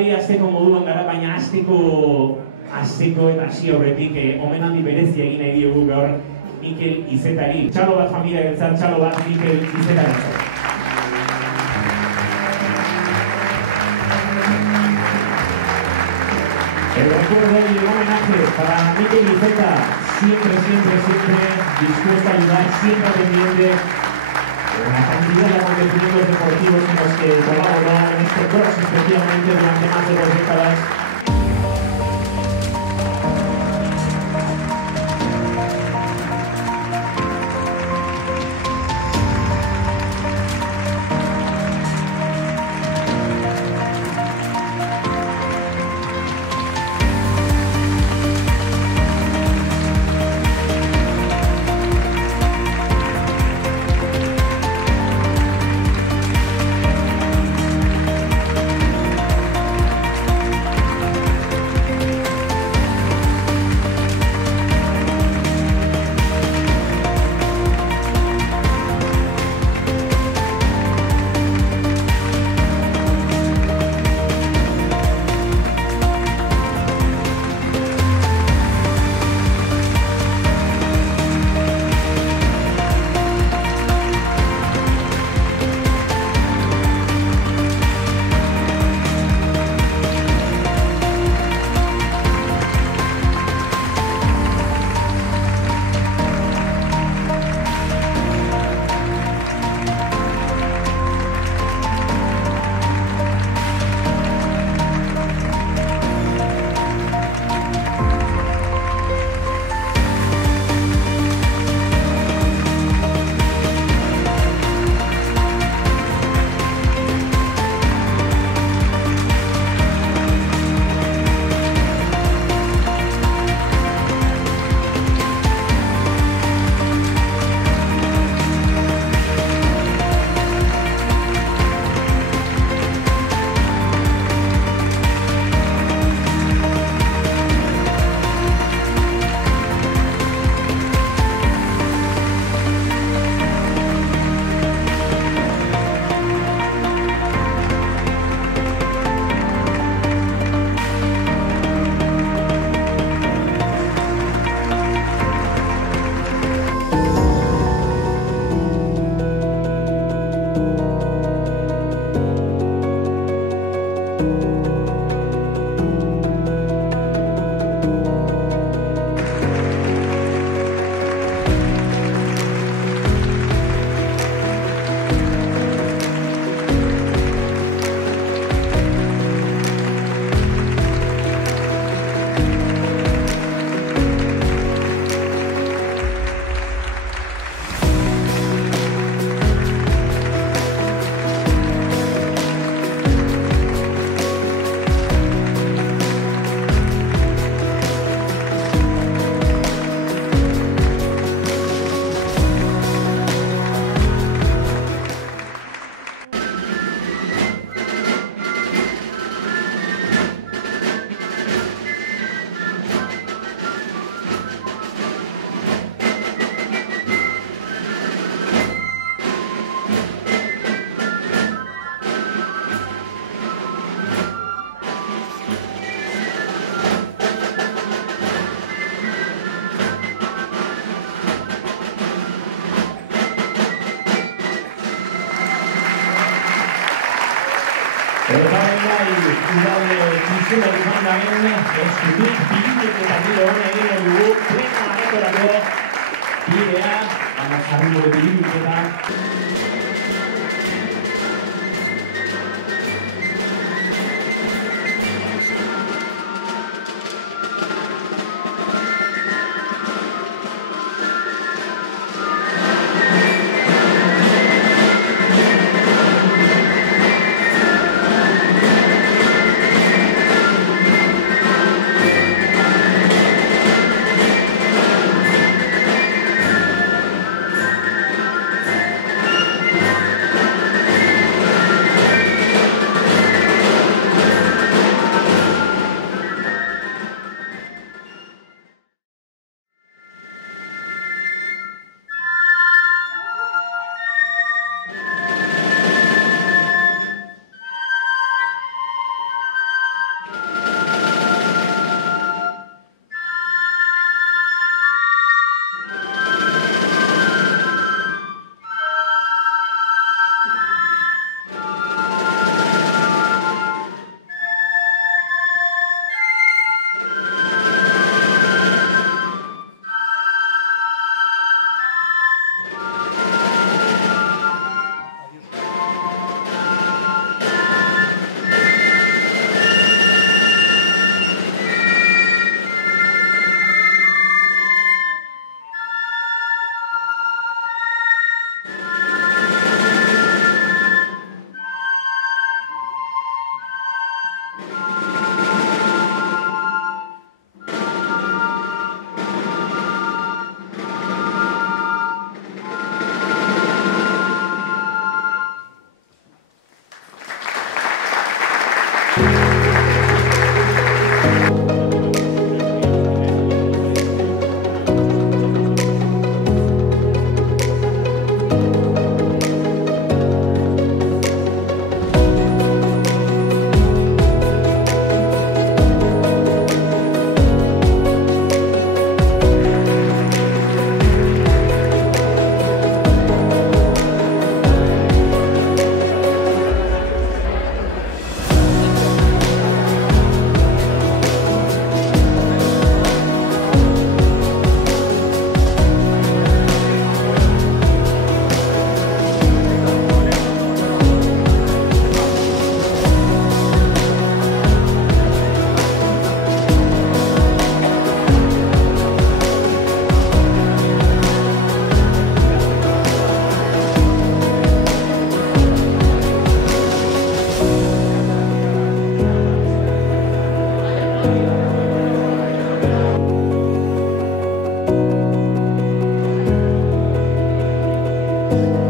Bertsolari hasteko moduan gara, baina hasteko eta hasi aurretik omenaldi berezia egin nahi diogu gaur Mikel Izetari. Txalo bat familia gentzat, txalo bat Mikel Izetari. El recuerdo y el homenaje para Mikel Iceta, siempre dispuesta a ayudar, siempre pendiente de la cantidad de acontecimientos deportivos en los que colaboró en este cross, especialmente durante más de 2 décadas. Zuzena izan garen, eskutik bigitek eta giro hona egin dugu, plena aretorako bidea, baina jarri bigitek eta... Thank